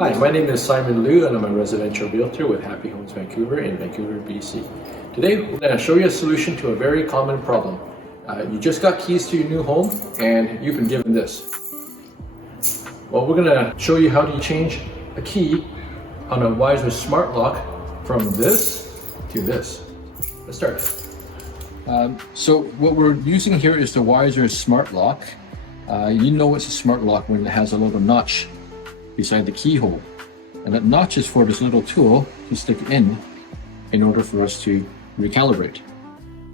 Hi, my name is Simon Liu and I'm a residential realtor with Happy Homes Vancouver in Vancouver, BC. Today we're going to show you a solution to a very common problem. You just got keys to your new home and you've been given this. Well, we're going to show you how to change a key on a Weiser SmartLock from this to this. Let's start. So what we're using here is the Weiser SmartLock. You know it's a smart lock when it has a little notch beside the keyhole. And that notch is for this little tool to stick in order for us to recalibrate.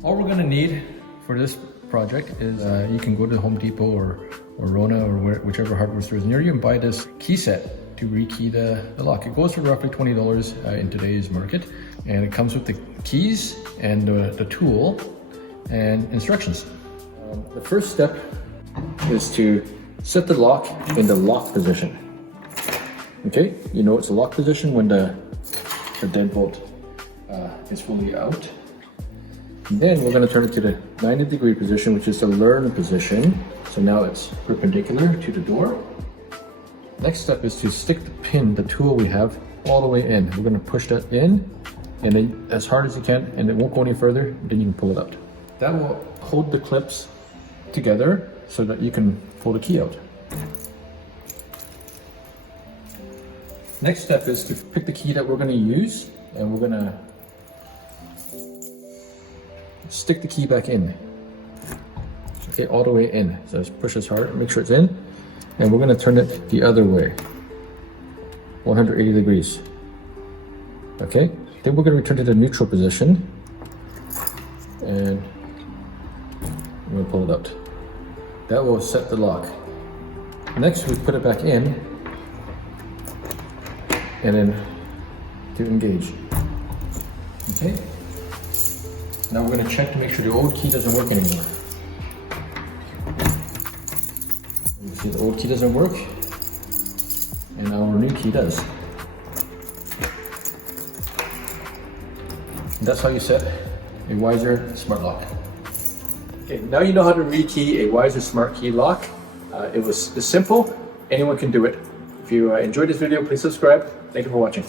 All we're going to need for this project is you can go to Home Depot or Rona or whichever hardware store is near you and buy this key set to rekey the lock. It goes for roughly $20 in today's market, and it comes with the keys and the tool and instructions. The first step is to set the lock in the lock position. Okay, you know it's a lock position when the deadbolt is fully out. And then we're going to turn it to the 90-degree position, which is the learn position. So now it's perpendicular to the door. Next step is to stick the pin, the tool we have, all the way in. We're going to push that in, and then as hard as you can, and it won't go any further, then you can pull it out. That will hold the clips together so that you can pull the key out. Next step is to pick the key that we're going to use, and we're going to stick the key back in. Okay, all the way in. So just push this hard, make sure it's in, and we're going to turn it the other way, 180 degrees. Okay, then we're going to return to the neutral position, and I'm going to pull it out. That will set the lock. Next, we put it back in, and then to engage. Okay. Now we're going to check to make sure the old key doesn't work anymore. You see the old key doesn't work, and our new key does. And that's how you set a Weiser SmartLock. Okay, now you know how to rekey a Weiser SmartKey Lock. It's simple. Anyone can do it. If you enjoyed this video, please subscribe. Thank you for watching.